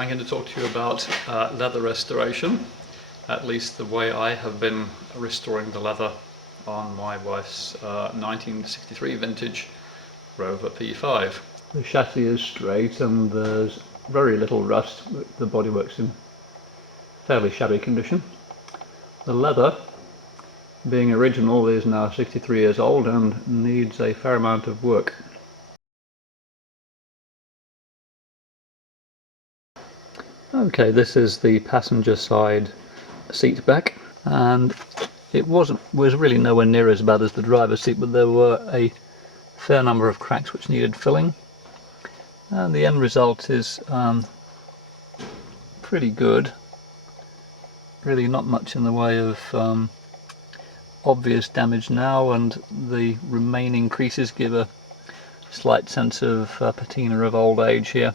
I'm going to talk to you about leather restoration, at least the way I have been restoring the leather on my wife's 1963 vintage Rover P5. The chassis is straight and there's very little rust. The bodywork's in fairly shabby condition. The leather, being original, is now 63 years old and needs a fair amount of work. Okay, this is the passenger side seat back, and it was really nowhere near as bad as the driver's seat, but there were a fair number of cracks which needed filling, and the end result is pretty good. Really not much in the way of obvious damage now, and the remaining creases give a slight sense of patina of old age here.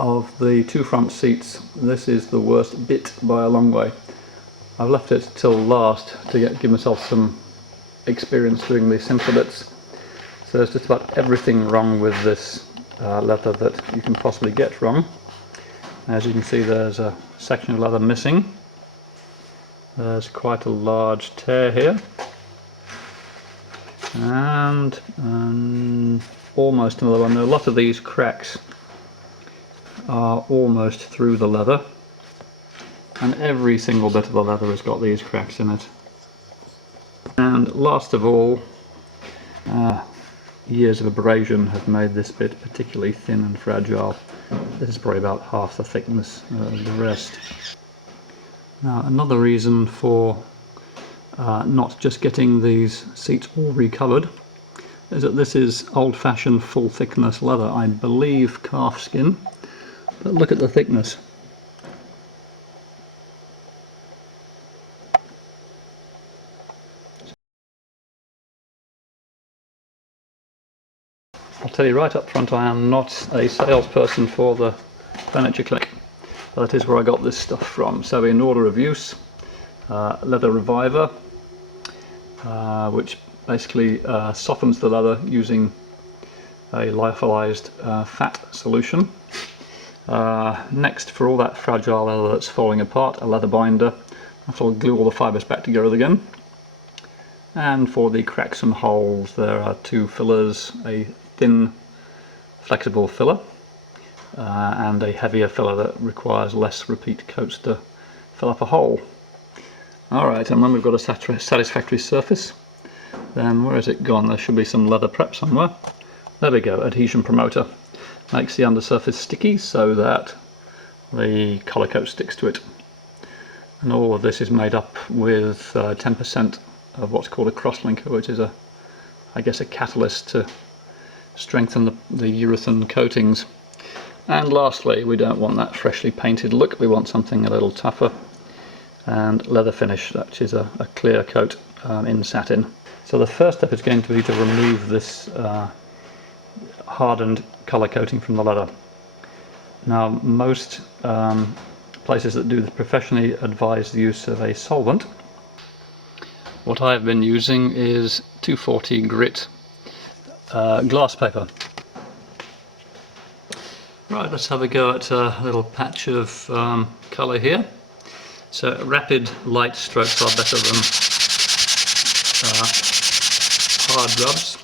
Of the two front seats, this is the worst bit by a long way. I've left it till last to give myself some experience doing the simpler bits. So there's just about everything wrong with this leather that you can possibly get wrong. As you can see, there's a section of leather missing. There's quite a large tear here, and almost another one. A lot of these cracks are almost through the leather, and every single bit of the leather has got these cracks in it. And last of all, years of abrasion have made this bit particularly thin and fragile. This is probably about half the thickness of the rest. Now, another reason for not just getting these seats all recovered is that this is old-fashioned full thickness leather, I believe calf skin. But look at the thickness. I'll tell you right up front, I am not a salesperson for the furniture clinic. That is where I got this stuff from. So in order of use, leather reviver, which basically softens the leather using a lyophilized fat solution. Next, for all that fragile leather that's falling apart, a leather binder. That'll glue all the fibres back together again. And for the cracks and holes, there are two fillers, a thin flexible filler and a heavier filler that requires less repeat coats to fill up a hole. Alright, and when we've got a satisfactory surface, then where has it gone? There should be some leather prep somewhere. There we go, adhesion promoter. Makes the undersurface sticky so that the colour coat sticks to it. And all of this is made up with 10% of what's called a crosslinker, which is I guess a catalyst to strengthen the urethane coatings. And lastly, we don't want that freshly painted look, we want something a little tougher, and leather finish, which is a clear coat in satin. So the first step is going to be to remove this hardened colour coating from the leather. Now, most places that do this professionally advise the use of a solvent. What I've been using is 240 grit glass paper. Right, let's have a go at a little patch of colour here. So rapid light strokes are better than hard rubs.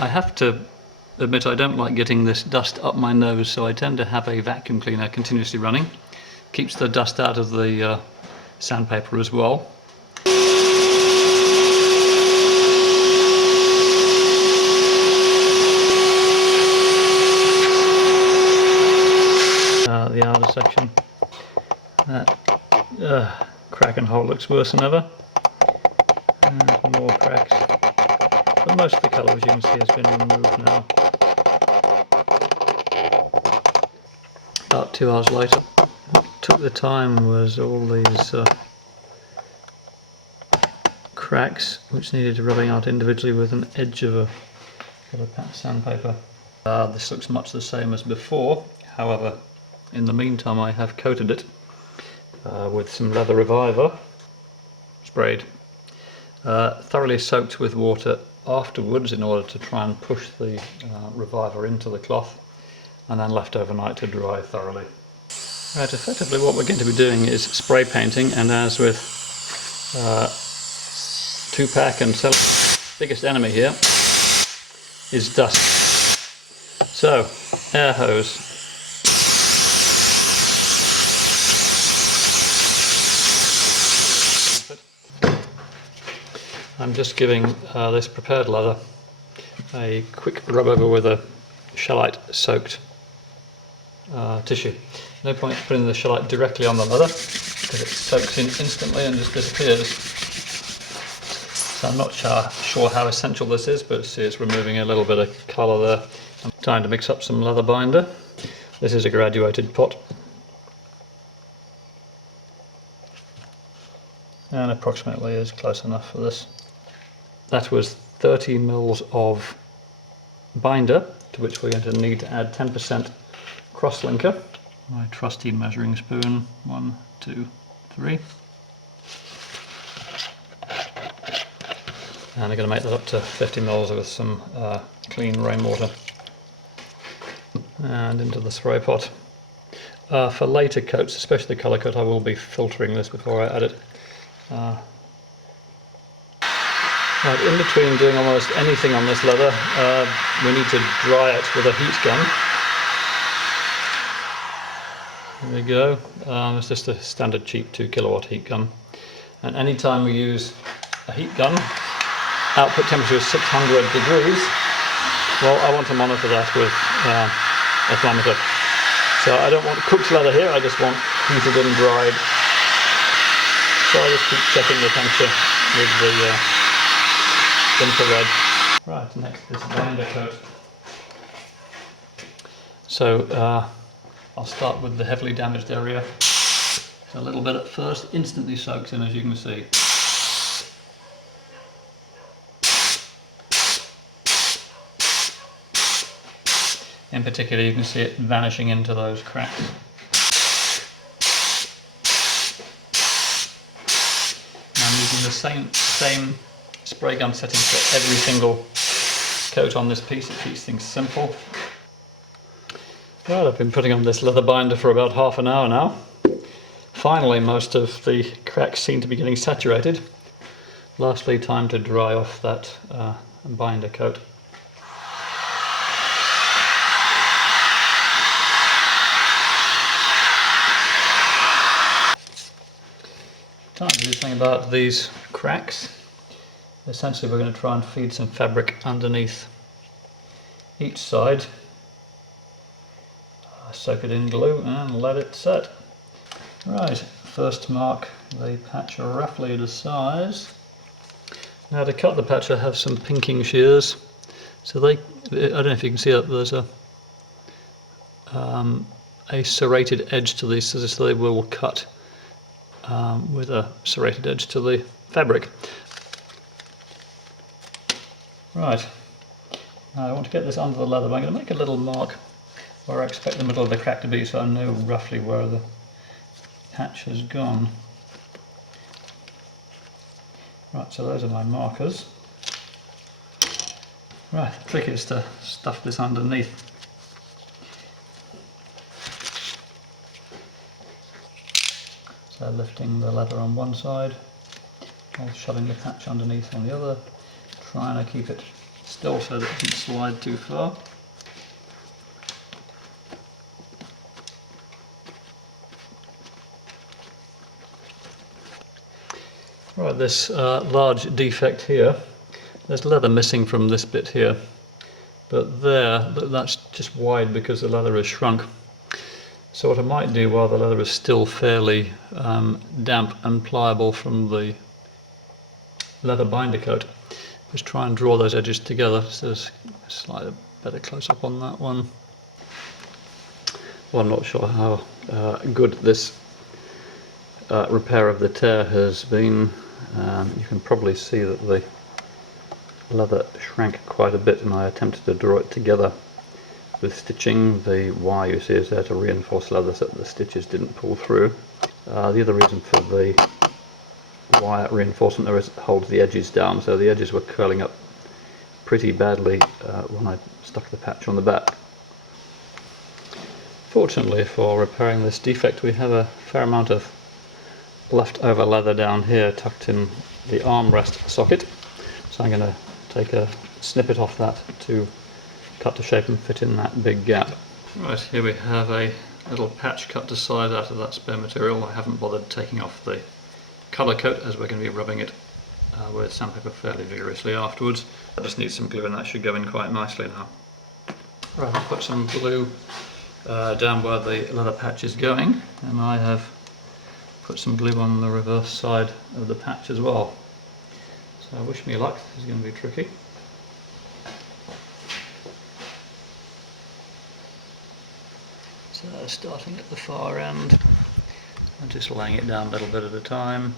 I have to admit I don't like getting this dust up my nose, so I tend to have a vacuum cleaner continuously running. Keeps the dust out of the sandpaper as well. The outer section. That crack and hole looks worse than ever. And more cracks. But most of the colour, as you can see, has been removed now. About 2 hours later. What took the time was all these cracks which needed rubbing out individually with an edge of a patch sandpaper. This looks much the same as before, however in the meantime I have coated it with some leather reviver, sprayed, thoroughly soaked with water afterwards in order to try and push the reviver into the cloth, and then left overnight to dry thoroughly. Right, effectively what we're going to be doing is spray painting, and as with 2-pack and cell, biggest enemy here is dust. So, air hose. I'm just giving this prepared leather a quick rub over with a shellite soaked tissue. No point putting the shellite directly on the leather because it soaks in instantly and just disappears. So I'm not sure how essential this is, but see, it's removing a little bit of colour there. I'm trying to mix up some leather binder. This is a graduated pot. And approximately is close enough for this. That was 30 mils of binder, to which we're going to need to add 10% cross-linker. My trusty measuring spoon, 1, 2, 3. And I'm going to make that up to 50 mils with some clean rainwater. And into the spray pot. For later coats, especially the colour coat, I will be filtering this before I add it. Right, in between doing almost anything on this leather, we need to dry it with a heat gun. There we go. It's just a standard cheap 2 kilowatt heat gun. And anytime we use a heat gun, output temperature is 600 degrees. Well, I want to monitor that with a thermometer. So I don't want cooked leather here, I just want heated and dried. So I just keep checking the temperature with the infrared. Right, next is binder coat. So I'll start with the heavily damaged area. So a little bit at first, instantly soaks in, as you can see. In particular, you can see it vanishing into those cracks. And I'm using the same spray gun setting for every single coat on this piece. It keeps things simple. Right, I've been putting on this leather binder for about half an hour now. Finally, most of the cracks seem to be getting saturated. Lastly, time to dry off that binder coat. Time to do something about these cracks. Essentially, we're going to try and feed some fabric underneath each side. Soak it in glue and let it set. Right, first mark the patch roughly to size. Now to cut the patch I have some pinking shears. So I don't know if you can see that there's a serrated edge to these, so they will cut with a serrated edge to the fabric. Right, now I want to get this under the leather, but I'm going to make a little mark where I expect the middle of the crack to be, so I know roughly where the patch has gone. Right, so those are my markers. Right, the trick is to stuff this underneath. So lifting the leather on one side, while shoving the patch underneath on the other, trying to keep it still so that it doesn't slide too far. Right, this large defect here, there's leather missing from this bit here, but that's just wide because the leather has shrunk. So what I might do while the leather is still fairly damp and pliable from the leather binder coat is try and draw those edges together. So there's a slightly better close up on that one. Well, I'm not sure how good this repair of the tear has been. You can probably see that the leather shrank quite a bit and I attempted to draw it together with stitching. The wire you see is there to reinforce leather so that the stitches didn't pull through. The other reason for the wire reinforcement there is it holds the edges down, so the edges were curling up pretty badly when I stuck the patch on the back. Fortunately for repairing this defect, we have a fair amount of leftover leather down here tucked in the armrest socket, so I'm going to take a snippet off that to cut to shape and fit in that big gap. Right, here we have a little patch cut to size out of that spare material. I haven't bothered taking off the colour coat as we're going to be rubbing it with sandpaper fairly vigorously afterwards. I just need some glue and that should go in quite nicely now. Right, I'll put some glue down where the leather patch is going, and I have put some glue on the reverse side of the patch as well. So wish me luck, this is going to be tricky. So starting at the far end and just laying it down a little bit at a time.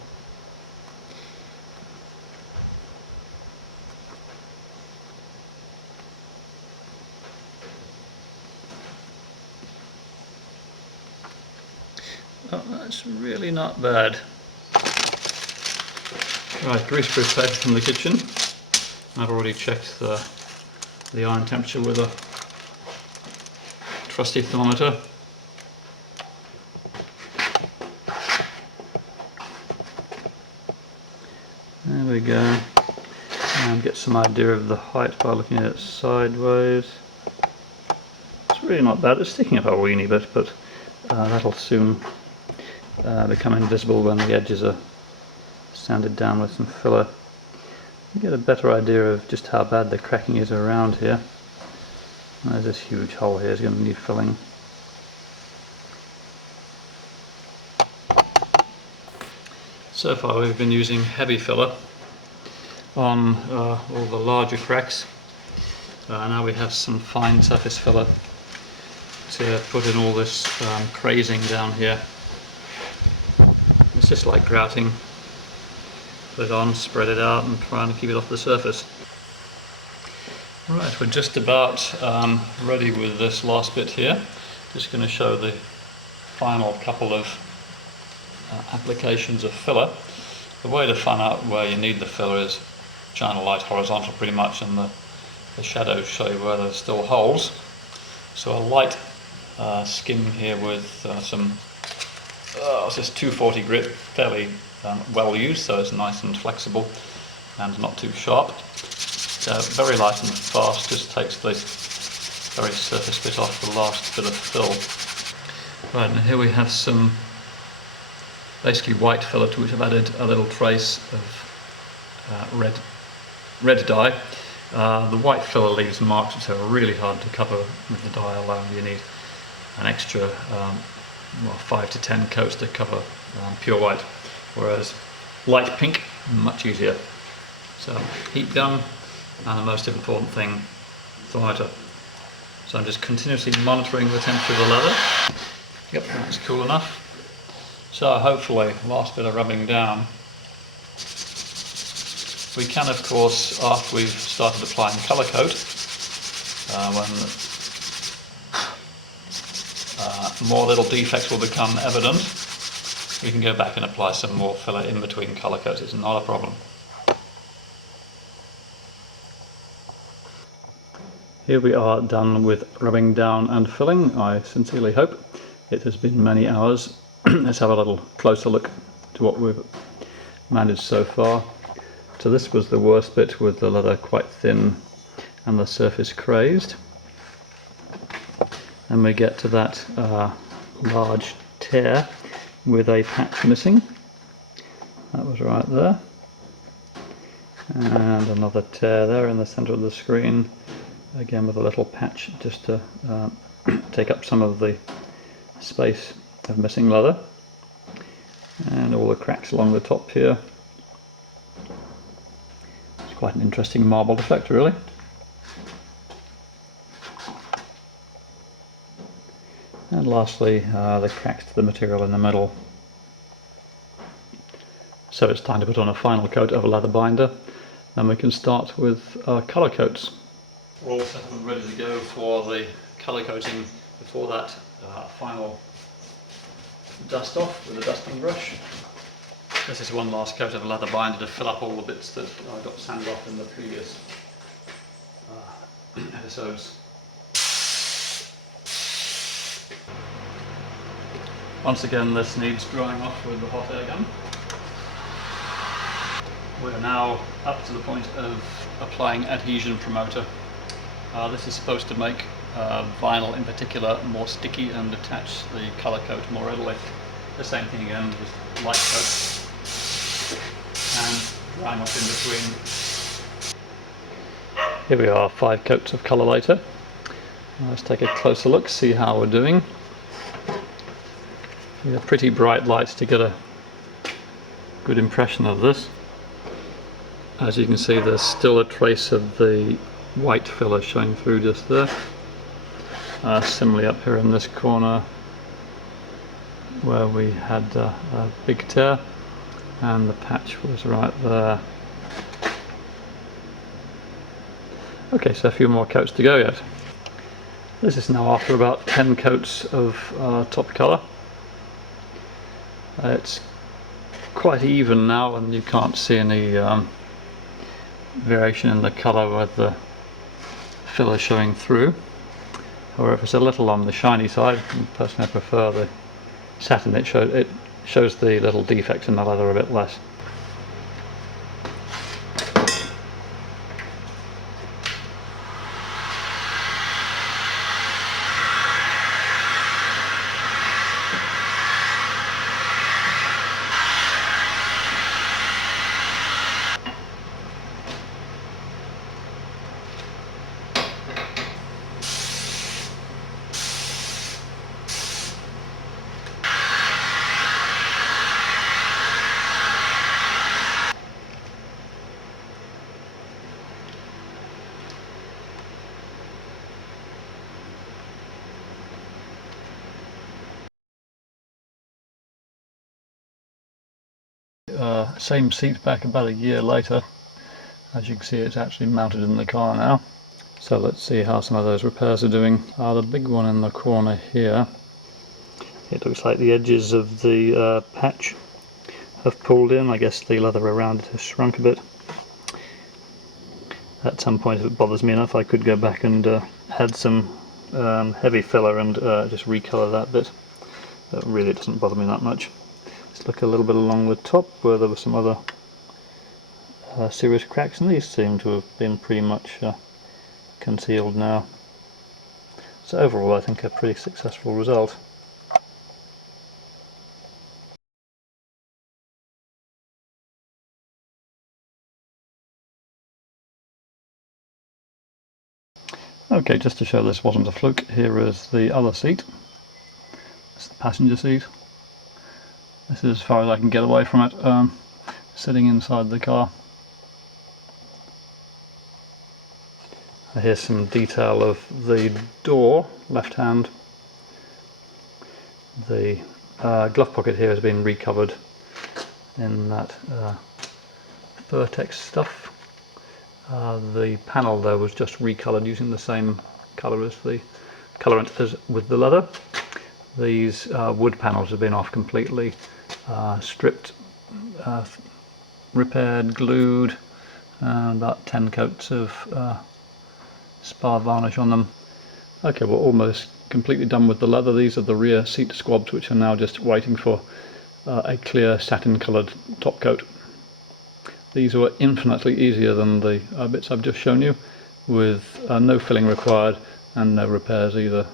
Oh, that's really not bad. Right, greaseproof paper from the kitchen. I've already checked the iron temperature with a trusty thermometer. There we go. And get some idea of the height by looking at it sideways. It's really not bad. It's sticking up a weeny bit, but that'll soon become invisible when the edges are sanded down with some filler. You get a better idea of just how bad the cracking is around here. There's this huge hole here, it's going to need filling. So far we've been using heavy filler on all the larger cracks. Now we have some fine surface filler to put in all this crazing down here. It's just like grouting. Put it on, spread it out and trying to keep it off the surface. Right, we're just about ready with this last bit here. Just going to show the final couple of applications of filler. The way to find out where you need the filler is shine a light horizontal pretty much, and the shadows show you where there's still holes. So a light skim here with some it's just 240 grit, fairly well used, so it's nice and flexible and not too sharp. Very light and fast, just takes the very surface bit off the last bit of fill. Right, now here we have some basically white filler to which I've added a little trace of red dye. The white filler leaves marks which are really hard to cover with the dye alone. You need an extra 5 to 10 coats to cover pure white, whereas light pink, much easier. So heat gun, and the most important thing, thermometer. So I'm just continuously monitoring the temperature of the leather. Yep, that's cool enough. So hopefully, last bit of rubbing down. We can, of course, after we've started applying colour coat, when more little defects will become evident, we can go back and apply some more filler in between colour coats. It's not a problem. Here we are done with rubbing down and filling. I sincerely hope. It has been many hours. Let's have a little closer look to what we've managed so far. So this was the worst bit, with the leather quite thin and the surface crazed. And we get to that large tear with a patch missing. That was right there. And another tear there in the center of the screen, again with a little patch just to take up some of the space of missing leather. And all the cracks along the top here. It's quite an interesting marbled effect, really. And lastly, the cracks to the material in the middle. So it's time to put on a final coat of a leather binder, and we can start with colour coats. We're all set and ready to go for the colour coating. Before that, final dust off with a dusting brush. This is one last coat of a leather binder to fill up all the bits that I got sanded off in the previous episodes. Once again, this needs drying off with the hot air gun. We're now up to the point of applying adhesion promoter. This is supposed to make vinyl in particular more sticky and attach the colour coat more readily. The same thing again with light coat and drying off in between. Here we are, 5 coats of colour later. Let's take a closer look, see how we're doing. Need a pretty bright light to get a good impression of this. As you can see, there's still a trace of the white filler showing through just there. Similarly up here in this corner where we had a big tear, and the patch was right there. Okay, so a few more coats to go yet. This is now after about 10 coats of top colour. It's quite even now, and you can't see any variation in the colour with the filler showing through. However, it's a little on the shiny side, and personally I prefer the satin. It shows the little defects in the leather a bit less. Same seat back about a year later. As you can see, it's actually mounted in the car now. So let's see how some of those repairs are doing. The big one in the corner here, it looks like the edges of the patch have pulled in. I guess the leather around it has shrunk a bit. At some point, if it bothers me enough, I could go back and add some heavy filler and just recolour that bit. But really it doesn't bother me that much. Let's look a little bit along the top where there were some other serious cracks, and these seem to have been pretty much concealed now. So overall I think a pretty successful result. Okay, just to show this wasn't a fluke, here is the other seat. It's the passenger seat. This is as far as I can get away from it, sitting inside the car. Here's some detail of the door, left hand. The glove pocket here has been recovered in that Vertex stuff. The panel there was just recoloured using the same colour as the colourant as with the leather. These wood panels have been off completely, stripped, repaired, glued, and about 10 coats of spar varnish on them. Okay, we're almost completely done with the leather. These are the rear seat squabs, which are now just waiting for a clear satin coloured top coat. These were infinitely easier than the bits I've just shown you, with no filling required and no repairs either.